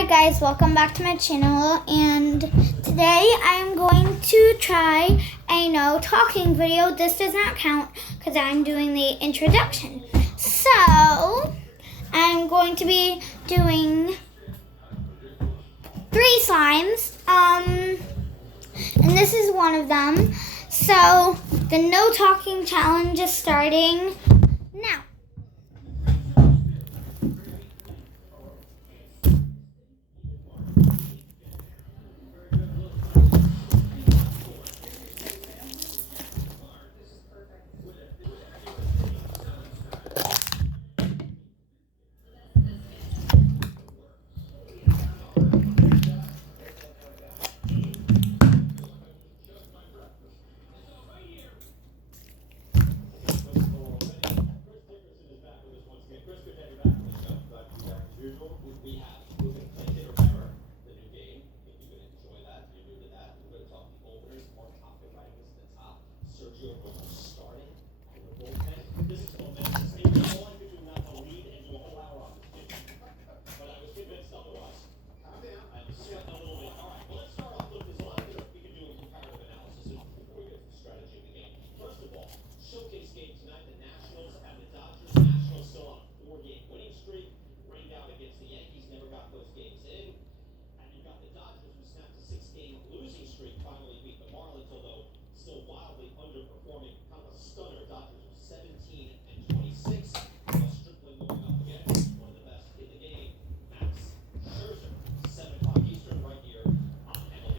Hi guys, welcome back to my channel, and today I'm going to try a no talking video. This does not count because I'm doing the introduction. So I'm going to be doing 3 slimes, and this is one of them. So the no talking challenge is starting now.